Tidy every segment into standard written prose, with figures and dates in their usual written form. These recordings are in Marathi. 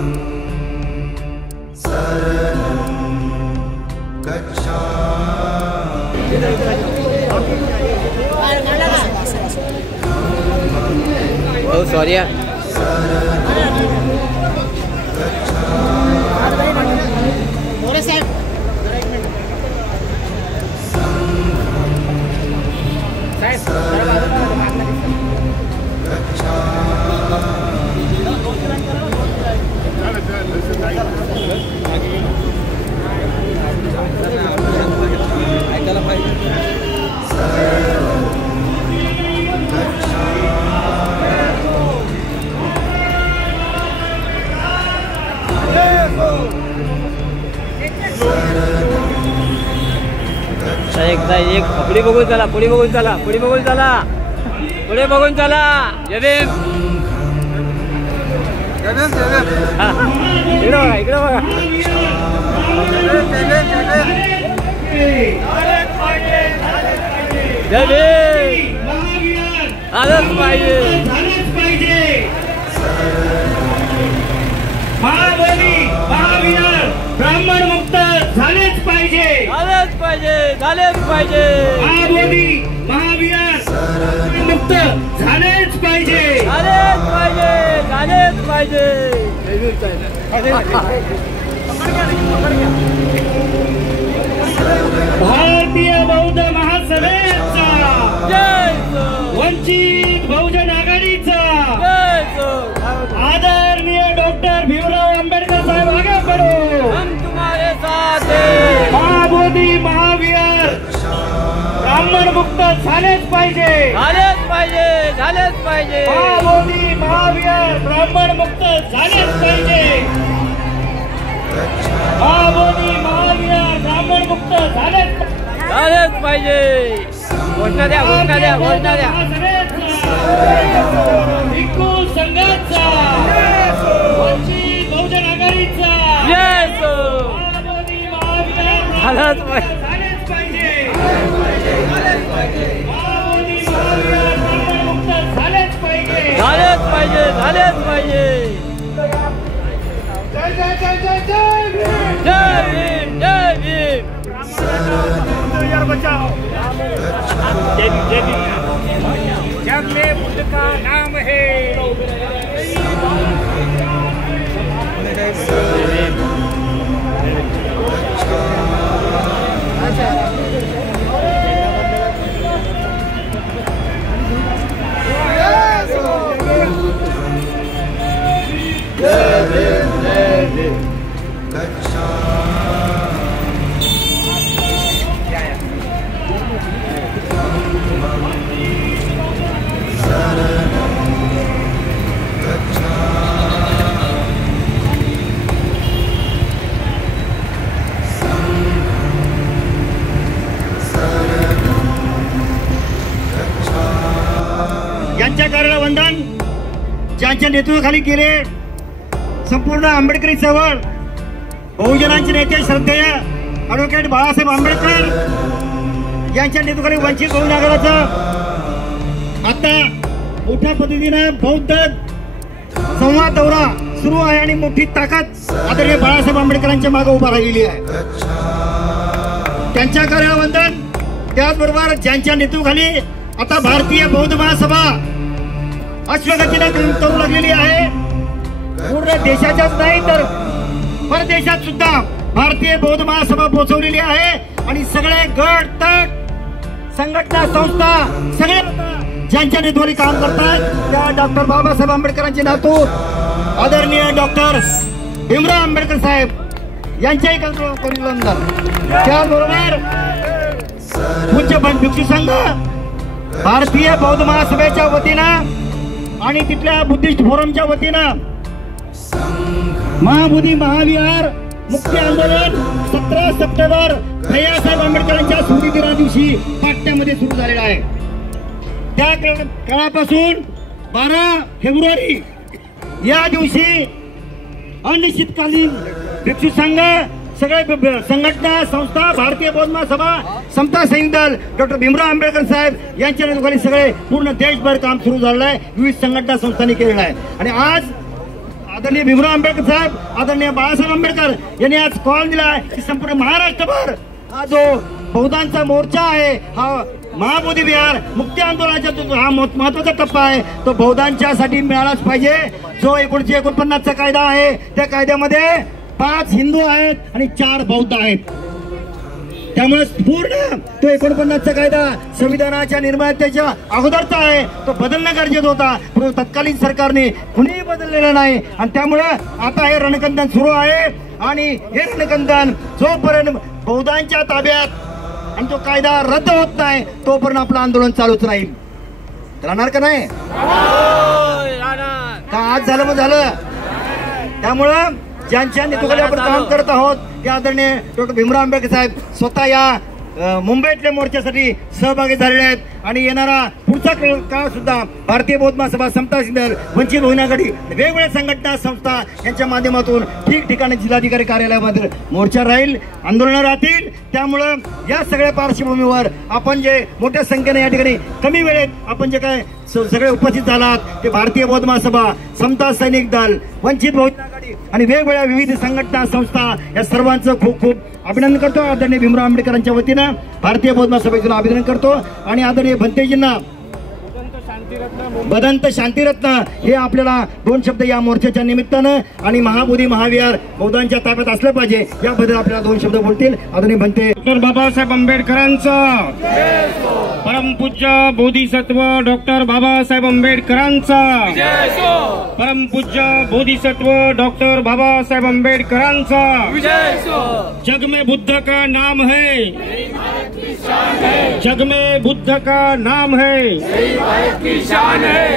Oh, sorry ya. Boleh saya? एकदा एक पुढे बघून चला, पुढे बघून चला, पुढे बघून चला, पुढे बघून चला. जय भीम. इकडे बघा, इकडे बघा. जय भीम. आलंच पाहिजे. महावीर ब्राह्मण मुक्त झालेच पाहिजे, झालेच पाहिजे, झालेच पाहिजे. महावीर मुक्त झालेच पाहिजे, झालेच पाहिजे, झालेच पाहिजे. भारतीय बौद्ध महासभेचा जय. वंचित बहुजन आघाडीचा आदरणीय डॉक्टर भीमराव आंबेडकर साहेब आगे बढ़ो, हम तुम्हारे साथ हैं. महाबोधी महावीर ब्राह्मण मुक्त झालेच पाहिजे, झालेच पाहिजे, झालेच पाहिजे. महाबोधी महावीर ब्राह्मण मुक्त झालेच पाहिजे, महाबोधी महावीर ब्राह्मण मुक्त झालेच पाहिजे. घोषणा द्या, घोषणा द्या, घोषणा द्या. भिक्खू संघाचा, वंचित बहुजन आघाडीचा येस. महाबोधी महावीर झालंच पाहिजे, झालेच पाहिजे, महाबोधी महावीर ब्राह्मण मुक्त झालेच पाहिजे, झालेच पाहिजे, झालेच पाहिजे. जय जय जय जय जय भीम. जय भीम, जय भीम. यार बचाओ. जय भीम, जय भीम. जग में बुद्ध का नाम है. यांच्या कार्याला वंदन. ज्यांच्या नेतृत्वाखाली केले संपूर्ण आंबेडकरी चळवळ, बहुजनांचे नेते श्रद्धेय ॲडव्होकेट बाळासाहेब आंबेडकर यांच्या नेतृत्वाखाली वंचित बहुजन आघाडीचा आता मोठ्या पद्धतीने बौद्ध संवाद दौरा सुरू आहे आणि मोठी ताकद आदरणीय बाळासाहेब आंबेडकरांच्या मागे उभा राहिलेली आहे. त्यांच्या कार्याला वंदन. त्याचबरोबर ज्यांच्या नेतृत्वाखाली आता भारतीय बौद्ध महासभा अश्वगतीने करू लागलेली आहे. पूर्ण देशाच्याच नाही तर परदेशात सुद्धा भारतीय बौद्ध महासभा पोहोचवलेली आहे आणि सगळे गट तट संघटना संस्था सगळे ज्यांच्या नेतृत्वाखाली काम करतात त्या डॉक्टर बाबासाहेब आंबेडकरांचे नातू आदरणीय डॉक्टर भीमराव आंबेडकर साहेब यांच्याही वंदन. त्याचबरोबर पूज्य भिक्षू संघ भारतीय बौद्ध महासभेच्या वतीनं आणि तिथल्या बुद्धिस्ट फोरमच्या वतीनं महाबोधी महाविहार मुक्ती आंदोलन 17 सप्टेंबर भैयासाहेब आंबेडकरांच्या स्मृतिदिना दिवशी पाटण्यामध्ये सुरू झालेला आहे. त्या काळापासून 12 फेब्रुवारी या दिवशी अनिश्चितकालीन भिक्षू संघ सगळे संघटना संस्था भारतीय बौद्ध महासभा समता सैनिक दल डॉक्टर भीमराव आंबेडकर साहेब यांच्या नेतृत्वाखाली सगळे पूर्ण देशभर काम सुरू झालेलं आहे. विविध संघटना संस्थांनी केलेलं आहे आणि आज आदरणीय भीमराव आंबेडकर साहेब, आदरणीय बाळासाहेब आंबेडकर यांनी आज कॉल दिला की संपूर्ण महाराष्ट्रभर हा जो बहुदांचा मोर्चा आहे, हा महाबोधी विहार मुक्ती आंदोलनाचा जो हा महत्वाचा टप्पा आहे, तो बहुदांच्या साठी मिळालाच पाहिजे. जो 1949चा कायदा आहे, त्या कायद्यामध्ये 5 हिंदू आहेत आणि 4 बौद्ध आहेत. त्यामुळे पूर्ण तो 49चा कायदा संविधानाच्या निर्मात्याच्या अगोदरचा आहे, तो बदलणं गरजेचं होता, परंतु तत्कालीन सरकारने कुणीही बदललेलं नाही. आणि त्यामुळे आता हे रणकंदन सुरू आहे आणि हे रणकंदन जोपर्यंत बौद्धांच्या ताब्यात आणि तो कायदा रद्द होत नाही तोपर्यंत आपलं आंदोलन चालूच राहील. राहणार का नाही? का आज झालं मग झालं. त्यामुळं ज्यांच्या नेतृत्वाखाली आपण काम करत आहोत ते आदरणीय डॉक्टर भीमराव आंबेडकर साहेब स्वतः या मुंबईतल्या मोर्चासाठी सहभागी झालेले आहेत. आणि येणारा पुढचा काळ सुद्धा भारतीय बौद्ध महासभा, समता दल, वंचित बहुजन आघाडी, वेगवेगळ्या संघटना संस्था यांच्या माध्यमातून ठिकठिकाणी जिल्हाधिकारी कार्यालयामध्ये मोर्चा राहील, आंदोलनं राहतील. त्यामुळं या सगळ्या पार्श्वभूमीवर आपण जे मोठ्या संख्येने या ठिकाणी कमी वेळेत आपण जे काय सगळे उपस्थित झालात ते भारतीय बौद्ध महासभा, समता सैनिक दल, वंचित बहुजन आघाडी आणि वेगवेगळ्या विविध संघटना संस्था या सर्वांचं खूप खूप अभिनंदन करतो. आदरणीय भीमराव आंबेडकरांच्या वतीनं भारतीय बौद्ध महासभेतून अभिनंदन करतो. आणि आदरणीय भंतेजींना बदंत शांतिरत्न हे आपल्याला 2 शब्द या मोर्चाच्या निमित्तानं आणि महाबोधी महाविहार बौद्धांच्या ताब्यात असलं पाहिजे याबद्दल आपल्याला 2 शब्द बोलतील. आदरणीय भंते. डॉक्टर बाबासाहेब आंबेडकरांचा, परमपूज्य बोधिसत्व डॉक्टर बाबासाहेब आंबेडकरांचा, परमपूज्य बोधिसत्व डॉक्टर बाबासाहेब आंबेडकरांचा. जग में बुद्ध का नाम है, जग में बुद्ध का नाम है,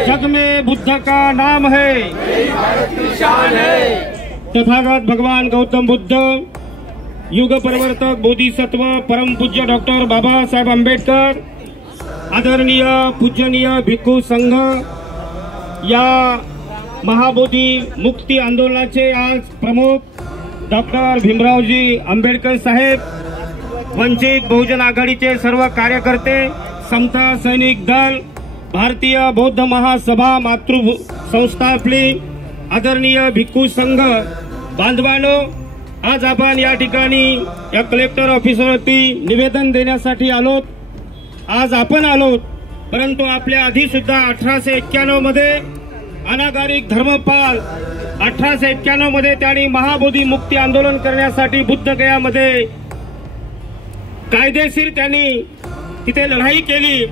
जग में बुद्ध का नाम है. तथागत भगवान गौतम बुद्ध, युग परिवर्तक बोधिसत्व परम पूज्य डॉक्टर बाबासाहेब आंबेडकर, आदरणीय पूजनीय भिक्खू संघ या महाबोधी मुक्ती आंदोलनाचे आज प्रमुख डॉक्टर भीमरावजी आंबेडकर साहेब, वंचित बहुजन आघाडीचे सर्व कार्यकर्ते, समता सैनिक दल, भारतीय बौद्ध महासभा मातृ संस्था आपली, आदरणीय भिक्खू संघ बांधवांनो, आज आपण या ठिकाणी या कलेक्टर ऑफिसवरती निवेदन देण्यासाठी आलोत. आज आपण आलोत, परंतु आपल्या आधी सुद्धा 1891 मध्ये अनागारिक धर्मपाल 1891 मध्ये त्यांनी महाबोधी मुक्ती आंदोलन करण्यासाठी बुद्धगयामध्ये कायदेशीर त्यांनी तिथे लढाई केली.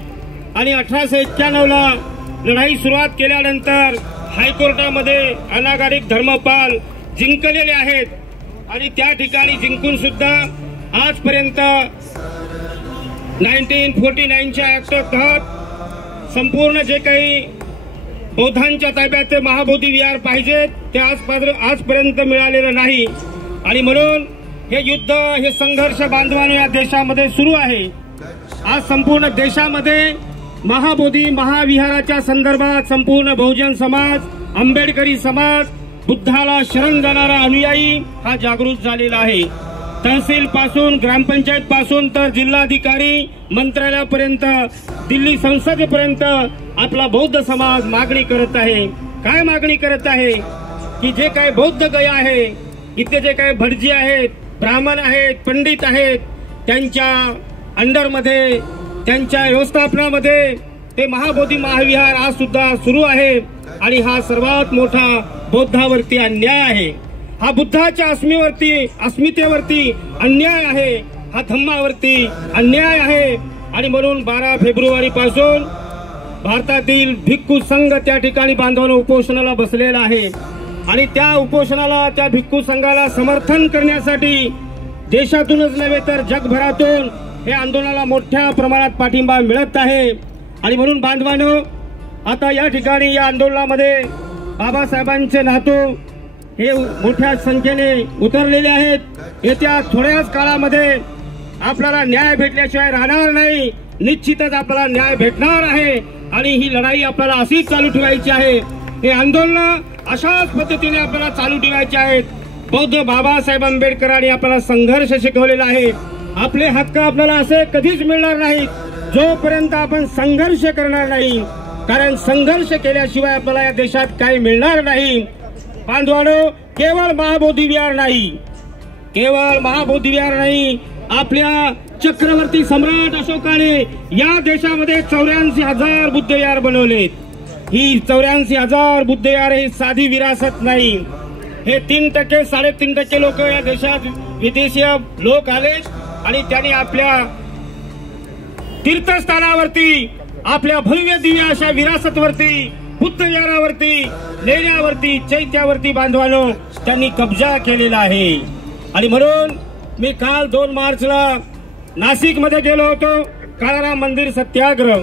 आणि 1891 ला लढाई सुरुवात केल्यानंतर हायकोर्टामध्ये अनागारिक धर्मपाल जिंकलेले आहेत. आणि त्या ठिकाणी जिंकून सुद्धा आजपर्यंत 1949च्या ऍक्ट तहत संपूर्ण जे काही बौद्धांच्या ताब्यात महाबोधी विहार पाहिजे ते आजपर्यंत मिळालेलं नाही. आणि म्हणून हे युद्ध, हे संघर्ष बांधवांनो या देशामध्ये सुरू आहे. आज संपूर्ण देशामध्ये महाबोधी महाविहाराच्या संदर्भात संपूर्ण बहुजन समाज, आंबेडकरी समाज, बुद्धाला शरण जाणारा अनुयायी हा जागृत झालेला आहे. तहसील पासून, ग्रामपंचायत पासून तर जिल्हाधिकारी मंत्रालयापर्यंत, दिल्ली संसदेपर्यंत आपला बौद्ध समाज मागणी करत आहे. काय मागणी करत आहे की जे काही बौद्ध गया आहे, इथे जे काही भटजी आहेत, ब्राह्मण आहेत, पंडित आहेत, त्यांच्या अंडरमध्ये, त्यांच्या व्यवस्थापनामध्ये ते महाबोधी महाविहार आज सुद्धा सुरू आहे. आणि हा सर्वात मोठा बौद्धावरती अन्याय आहे. हा बुद्धाच्या अस्मितेवरती अन्याय आहे. हा धम्मावरती अन्याय आहे. आणि म्हणून 12 फेब्रुवारी पासून भारतातील भिक्खू संघ त्या ठिकाणी बांधवांनो उपोषणाला बसलेला आहे. आणि त्या उपोषणाला, त्या भिक्खू संघाला समर्थन करण्यासाठी देशातूनच नव्हे तर जगभरातून हे आंदोलनाला मोठ्या प्रमाणात पाठिंबा मिळत आहे. आणि म्हणून बांधवांनो, आता या ठिकाणी या आंदोलनामध्ये बाबासाहेबांचे नातू हे मोठ्या संख्येने उतरलेले आहेत. येत्या थोड्याच काळामध्ये आपल्याला न्याय भेटल्याशिवाय राहणार नाही. निश्चितच आपल्याला न्याय भेटणार आहे. आणि ही लढाई आपल्याला अशीच चालू ठेवायची आहे. हे आंदोलन अशाच पद्धतीने आपल्याला चालू ठेवायचे आहेत. बौद्ध बाबासाहेब आंबेडकरांनी आपल्याला संघर्ष शिकवलेला आहे. आपले हक्क आपल्याला असे कधीच मिळणार नाहीत जोपर्यंत आपण संघर्ष करणार नाही. कारण संघर्ष केल्याशिवाय आपल्याला या देशात काही मिळणार नाही. बांधवानो, केवळ महाबोधी विहार नाही, केवळ महाबोधी विहार नाही, आपल्या चक्रवर्ती सम्राट अशोकाने या देशामध्ये 84,000 बुद्ध विहार बनवलेत. ही 84,000 बुद्ध विहार ही साधी विरासत नाही. हे 3%, 3.5% लोक या देशात विदेशी लोक आले आणि त्यांनी आपल्या तीर्थस्थानावरती, आपल्या भव्य दिव्य अशा विरासतवरती, बुद्ध विहारावरती, लेण्यावरती, चैत्यावरती बांधवानो त्यांनी कब्जा केलेला आहे. आणि म्हणून मी काल 2 मार्चला नाशिक मध्ये गेलो होतो, काळाराम मंदिर सत्याग्रह.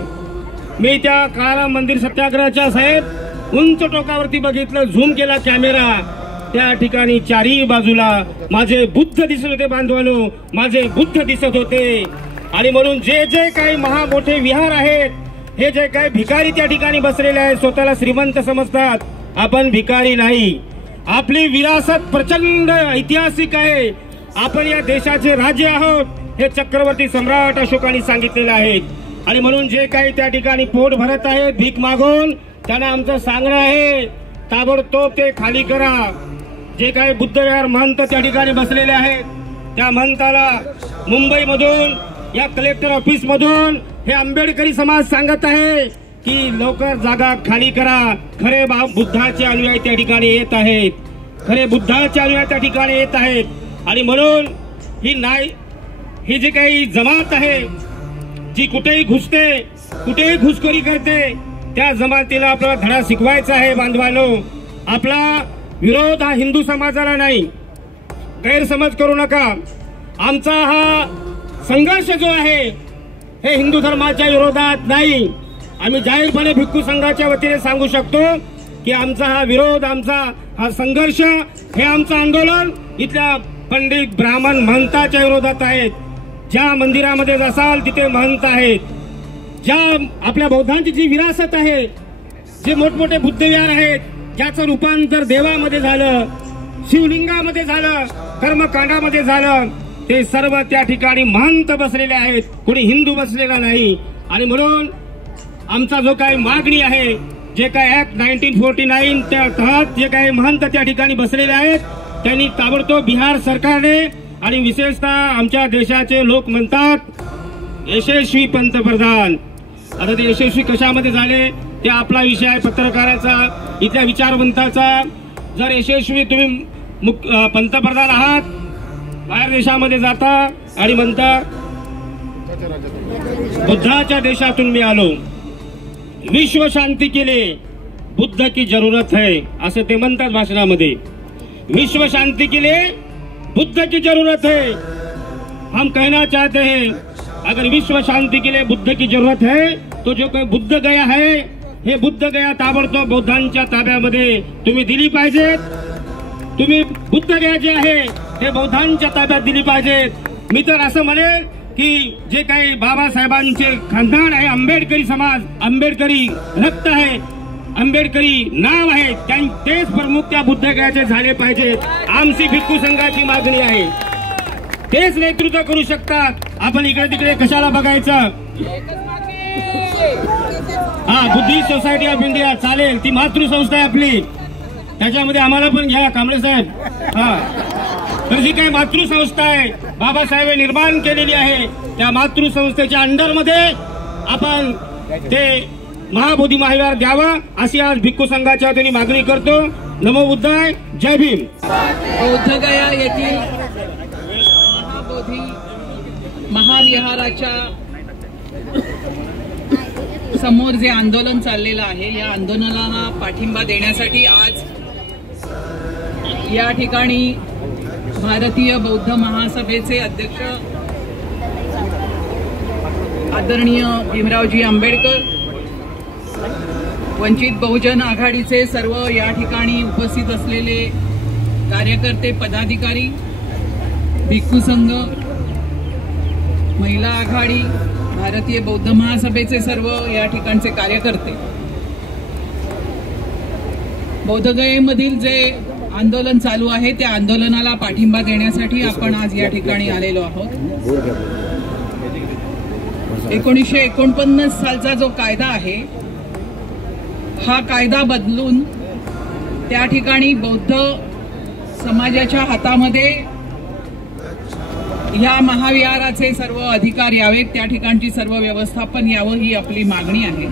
मी त्या काळाराम मंदिर सत्याग्रहाच्या साहेब उंच टोकावरती बघितलं, झूम केला कॅमेरा. त्या ठिकाणी चारही बाजूला माझे बुद्ध दिसत होते बांधवानो, माझे बुद्ध दिसत होते. आणि म्हणून जे जे काही महामोठे विहार आहेत, हे जे काही भिकारी त्या ठिकाणी बसलेले आहेत, स्वतःला श्रीमंत समजतात, आपण भिकारी नाही. आपली विरासत प्रचंड ऐतिहासिक आहे. आपण या देशाचे राजे आहोत, हे चक्रवर्ती सम्राट अशोकांनी सांगितलेलं आहे. आणि म्हणून जे काही त्या ठिकाणी पोट भरत आहेत भीक मागून, त्यांना आमचं सांगणं आहे, ताबडतोब ते खाली करा. जे काही बुद्ध विहार महंत त्या ठिकाणी बसलेले आहेत, त्या महंताला मुंबईमधून या कलेक्टर ऑफिस मधून हे आंबेडकरी समाज सांगत आहे की लवकर जागा खाली करा. खरे बुद्धाचे अनुयायी त्या ठिकाणी येत आहेत, खरे बुद्धाचे अनुयायी त्या ठिकाणी येत आहेत. आणि म्हणून ही जी काही जमात आहे, जी कुठेही घुसते, कुठेही घुसखोरी करते, त्या जमातीला आपला धडा शिकवायचा आहे बांधवानो. आपला विरोध हा हिंदू समाजाला नाही, गैरसमज करू नका. आमचा हा संघर्ष जो आहे हे हिंदू धर्माच्या विरोधात नाही. आम्ही जाहीरपणे भिक्खू संघाच्या वतीने सांगू शकतो की आमचा हा विरोध, आमचा हा संघर्ष, हे आमचं आंदोलन इथल्या पंडित ब्राह्मण महंताच्या विरोधात आहेत. ज्या मंदिरामध्ये जासाल तिथे महंत आहेत, ज्या आपल्या बौद्धांची जी विरासत आहे, जे मोठमोठे बुद्ध विहार आहेत, ज्याचं रूपांतर देवामध्ये झालं, शिवलिंगामध्ये झालं, कर्मकांडामध्ये झालं, ते सर्व त्या ठिकाणी महंत बसलेले आहेत, कोणी हिंदू बसलेला नाही. आणि म्हणून आमचा जो काही मागणी आहे, जे काही ऍक्ट 1949 त्या तहत जे काही महंत त्या ठिकाणी बसलेले आहेत, त्यांनी ताबडतोब बिहार सरकारने आणि विशेषतः आमच्या देशाचे लोक म्हणतात यशस्वी पंतप्रधान. आता ते यशस्वी कशामध्ये झाले ते आपला विषय आहे, पत्रकाराचा, इथल्या विचारवंताचा. जर यशस्वी तुम्ही पंतप्रधान आहात, बाहेर देशामध्ये जाता आणि म्हणता बुद्धाच्या देशातून मी आलो, विश्व शांती के लिए बुद्ध की जरूरत है, असं ते म्हणतात भाषणामध्ये. विश्व शांति के लिए बुद्ध की जरूरत है. हम कहना चाहते हैं, अगर विश्व शांति के लिए बुद्ध की जरूरत है तो जो कोई बुद्ध गया है, हे बुद्ध गया ताबडतोब बौद्धांच्या ताब्यामध्ये तुम्ही दिली पाहिजेत. तुम्ही बुद्ध गया जे आहे हे बौद्धांच्या ताब्यात दिली पाहिजेत. मी तर असं म्हणेल की जे काही बाबासाहेबांचे खानदान आहे, आंबेडकरी समाज, आंबेडकरी रक्त आहे, आंबेडकरी नाव आहे, तेच प्रमुख त्या बुद्ध गयाचे झाले पाहिजेत. आमची भिक्खू संघाची मागणी आहे. तेच नेतृत्व करू शकतात. आपण इकडे तिकडे कशाला बघायचं? बुद्धिस्ट सोसायटी ऑफ इंडिया चालेल, ती मातृसंस्था आहे आपली, त्याच्यामध्ये आम्हाला पण घ्या कांबळे साहेब. तर जी काही मातृसंस्था आहे बाबासाहेब निर्माण केलेली आहे, त्या मातृसंस्थेच्या अंडरमध्ये आपण ते महाबोधी महाविहार द्यावं अशी आज भिक्खू संघाच्या वतीने मागणी करतो. नमो बुद्धाय, जय भीम. बौद्धगया येथील महाबोधी महाविहाराच्या समोर जे आंदोलन चाललेलं आहे, या आंदोलनाला पाठिंबा देण्यासाठी आज या ठिकाणी भारतीय बौद्ध महासभेचे अध्यक्ष आदरणीय भीमरावजी आंबेडकर, वंचित बहुजन आघाडीचे सर्व या ठिकाणी उपस्थित असलेले कार्यकर्ते, पदाधिकारी, भिक्खू संघ, महिला आघाडी, भारतीय बौद्ध महासभेचे सर्व या ठिकाणचे कार्यकर्ते, बौद्धगयेमधील जे आंदोलन चालू आहे त्या आंदोलनाला पाठिंबा देण्यासाठी आपण आज या ठिकाणी आलेलो आहोत. 1949 सालचा जो कायदा आहे, हा कायदा बदलून त्या ठिकाणी बौद्ध समाजाच्या हातामध्ये ह्या महाविहाराचे सर्व अधिकार यावेत, त्या ठिकाणची सर्व व्यवस्थापन यावं ही आपली मागणी आहे.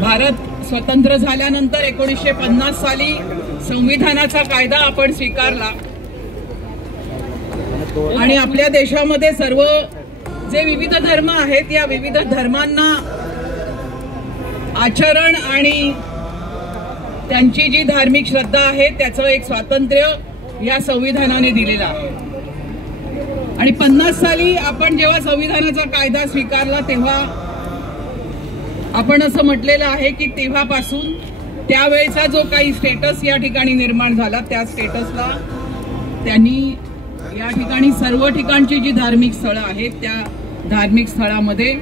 भारत स्वतंत्र झाल्यानंतर 1950 साली संविधानाचा कायदा आपण स्वीकारला आणि आपल्या देशामध्ये सर्व जे विविध धर्म आहेत या विविध धर्मांना आचरण आणि त्यांची जी धार्मिक श्रद्धा आहे त्याचं एक स्वातंत्र्य या संविधानाने दिलेलं आहे. आणि 50 साली आपण जेव्हा संविधानाचा कायदा स्वीकारला तेव्हा आपण असं म्हटलेलं आहे की तेव्हापासून त्यावेळेचा जो काही स्टेटस या ठिकाणी निर्माण झाला त्या स्टेटसला त्यांनी या ठिकाणी सर्व ठिकाणची जी धार्मिक स्थळं आहेत त्या धार्मिक स्थळामध्ये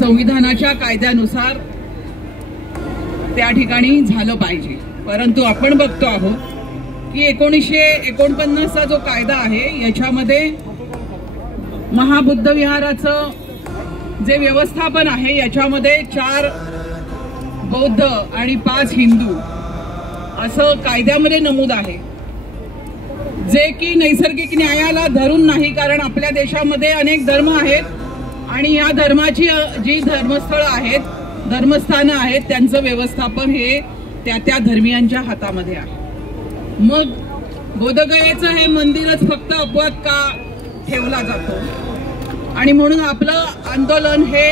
संविधानाच्या कायद्यानुसार त्या ठिकाणी झालं पाहिजे. परंतु आपण बघतो आहोत की 1949चा जो कायदा आहे याच्यामध्ये महाबुद्ध विहाराचं जे व्यवस्थापन आहे याच्यामध्ये 4 बौद्ध आणि 5 हिंदू असं कायद्यामध्ये नमूद आहे, जे की नैसर्गिक न्यायाला धरून नाही. कारण आपल्या देशामध्ये अनेक धर्म आहेत आणि या धर्माची जी धर्मस्थळं आहेत, धर्मस्थानं आहेत, त्यांचं व्यवस्थापन हे त्या धर्मियांच्या हातामध्ये आहे. मग बोधगयेचं हे मंदिरच फक्त अपवाद का ठेवला जातो? आणि म्हणून आपलं आंदोलन हे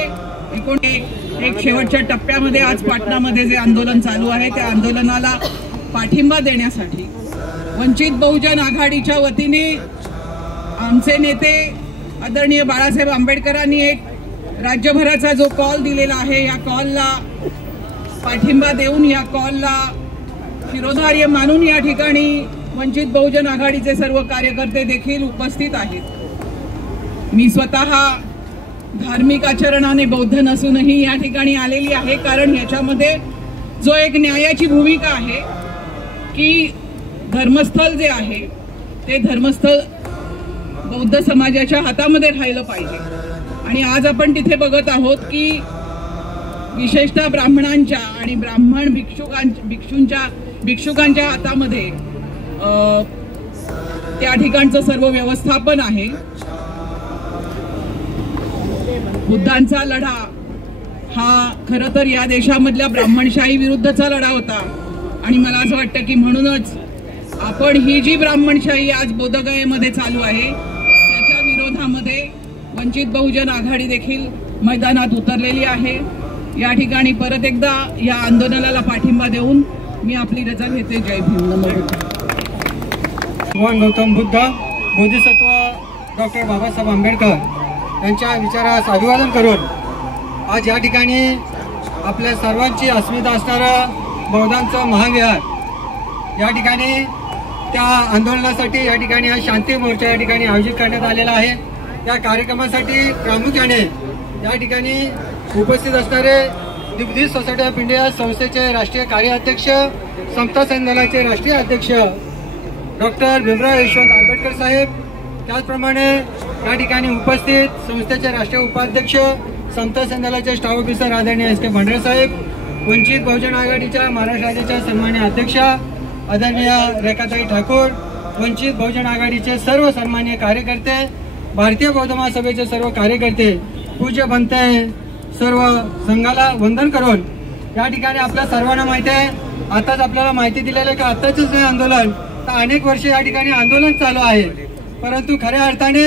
एक शेवटच्या टप्प्यामध्ये आज पाटणामध्ये जे आंदोलन चालू आहे त्या आंदोलनाला पाठिंबा देण्यासाठी वंचित बहुजन आघाडीच्या वतीने आमचे नेते आदरणीय बाळासाहेब आंबेडकरांनी एक राज्यभराचा जो कॉल दिलेला आहे या कॉलला पाठिंबा देऊन या कॉलला शिरोधार्य मानून या ठिकाणी वंचित बहुजन आघाडीचे सर्व कार्यकर्ते देखील उपस्थित आहेत. मी स्वतः धार्मिक आचरणाने बौद्ध नसूनही या ठिकाणी आलेली आहे, कारण याच्यामध्ये जो एक न्यायाची भूमिका आहे की धर्मस्थळ जे आहे ते धर्मस्थळ बौद्ध समाजाच्या हातामध्ये राहिलं पाहिजे. आणि आज आपण तिथे बघत आहोत की विशेषतः ब्राह्मणांच्या आणि ब्राह्मण भिक्षुकांच्या हातामध्ये त्या ठिकाणचं सर्व व्यवस्थापन आहे. बुद्धांचा लढा हा खरं तर या देशामधल्या ब्राह्मणशाही विरुद्धचा लढा होता आणि मला असं वाटतं की म्हणूनच आपण ही जी ब्राह्मणशाही आज बोधगयेमध्ये चालू आहे त्याच्या विरोधामध्ये वंचित बहुजन आघाडी देखील मैदानात उतरलेली आहे. या ठिकाणी परत एकदा या आंदोलनाला पाठिंबा देऊन मी आपली रजा घेते. जय भीम. भगवान गौतम बुद्ध, बोधिसत्व डॉक्टर बाबासाहेब आंबेडकर यांच्या विचारास अभिवादन करून आज या ठिकाणी आपल्या सर्वांची अस्मिता असणारं बौद्धांचं महाविहार या ठिकाणी त्या आंदोलनासाठी या ठिकाणी हा शांती मोर्चा या ठिकाणी आयोजित करण्यात आलेला आहे. या कार्यक्रमासाठी प्रामुख्याने या ठिकाणी उपस्थित असणारे दी बुद्धिस्ट सोसायटी ऑफ इंडिया संस्थेचे राष्ट्रीय कार्याध्यक्ष, समता संघाचे राष्ट्रीय अध्यक्ष डॉक्टर भीमराव यशवंत आंबेडकर साहेब, त्याचप्रमाणे या ठिकाणी उपस्थित संस्थेचे राष्ट्रीय उपाध्यक्ष, समता संघाचे स्टाफ ऑफिसर आदरणीय एस के भांडरे साहेब, वंचित बहुजन आघाडीच्या महाराष्ट्र राज्याच्या सन्माननीय अध्यक्षा आदरणीय रेखाताई ठाकूर, वंचित बहुजन आघाडीचे सर्व सन्माननीय कार्यकर्ते, भारतीय बौद्ध महासभेचे सर्व कार्यकर्ते, पूज्य बनते सर्व संघाला वंदन करून या ठिकाणी आपल्या सर्वांना माहिती आहे, आताच आपल्याला माहिती दिलेलं आहे की आताचंच हे आंदोलन तर अनेक वर्षे या ठिकाणी आंदोलन चालू आहे. परंतु खऱ्या अर्थाने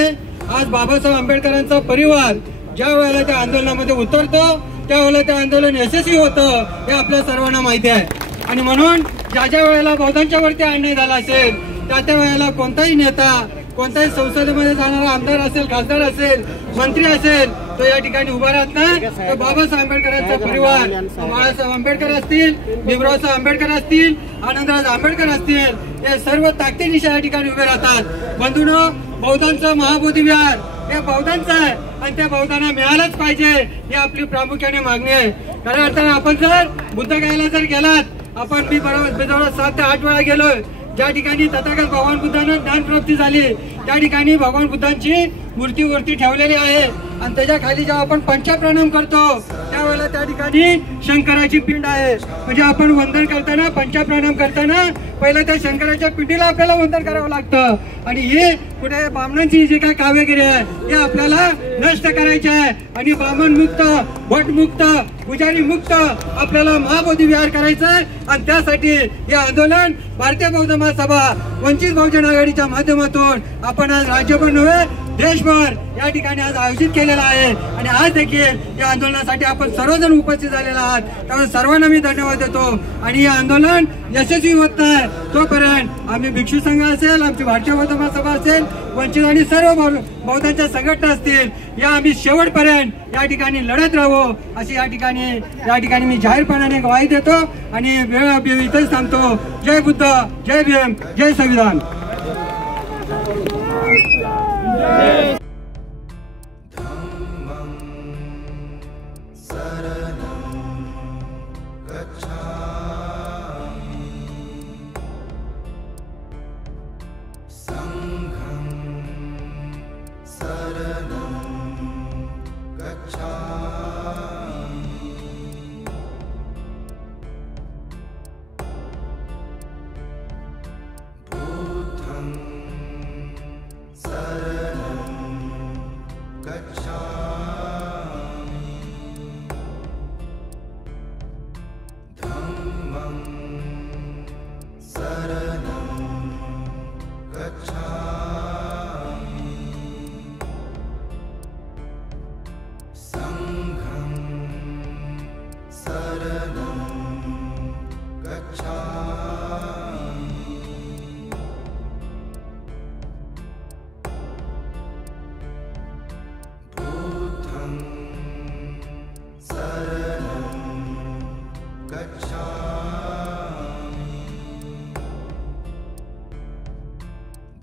आज बाबासाहेब आंबेडकरांचा परिवार ज्या वेळेला त्या आंदोलनामध्ये उतरतो त्यावेळेला ते आंदोलन यशस्वी होतं हे आपल्या सर्वांना माहिती आहे. आणि म्हणून ज्या वेळेला बौद्धांच्या वरती अन्याय झाला असेल त्या वेळेला कोणताही नेता, कोणत्याही संसदेमध्ये जाणारा आमदार असेल, खासदार असेल, मंत्री असेल तो या ठिकाणी उभा राहत नाही. तर बाबासाहेब आंबेडकरांचा परिवार, बाळासाहेब आंबेडकर असतील, भीमरावसाहेब आंबेडकर असतील, आनंदराज आंबेडकर असतील, हे सर्व ताकदीनिशी या ठिकाणी उभे राहतात. बंधूंनो, बौद्धांचं महाबोधी विहार हे बौद्धांचं आहे आणि त्या बौद्धांना मिळालंच पाहिजे ही आपली प्रामुख्याने मागणी आहे. खऱ्या अर्थाने आपण जर बुद्धगयाला जर गेलात, आपण मी बरोबर जवळ 7 ते 8 वेळा गेलोय. ज्या ठिकाणी तथागत भगवान बुद्धांना ज्ञानप्राप्ती झाली त्या ठिकाणी भगवान बुद्धांची मूर्ती ठेवलेली आहे आणि त्याच्या खाली जेव्हा आपण पंचप्रणाम करतो त्या वेळेला त्या ठिकाणी शंकराची पिंड आहे. म्हणजे आपण वंदन करताना, पंचाप्रणाम करताना पहिला त्या शंकराच्या पिंडीला आपल्याला वंदन करावं लागतं. आणि हे पुढे ब्राह्मणांची जी काय काव्यगिरी आहे हे आपल्याला नष्ट करायची आहे. आणि ब्राह्मण मुक्त, भट मुक्त, पुजारी मुक्त आपल्याला महाबोधी विहार करायचं आहे. आणि त्यासाठी हे आंदोलन भारतीय बौद्ध महासभा, वंचित बहुजन आघाडीच्या माध्यमातून आपण आज राज्यभर नव्हे देशभर या ठिकाणी आज आयोजित केलेला आहे. आणि आज देखील या आंदोलनासाठी आपण सर्वजण उपस्थित झालेला आहात. त्यामुळे सर्वांना मी धन्यवाद देतो. आणि हे आंदोलन यशस्वी होत नाही तोपर्यंत आम्ही भिक्षू संघ असेल, आमची भारतीय बौद्ध महासभा असेल, वंचित आणि सर्व बौद्धांच्या संघटना असतील, या आम्ही शेवटपर्यंत या ठिकाणी लढत राहू अशी या ठिकाणी मी जाहीरपणाने ग्वाही देतो. आणि वेळ इथेच थांबतो. जय बुद्ध, जय भीम, जय संविधान.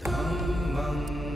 धम्मं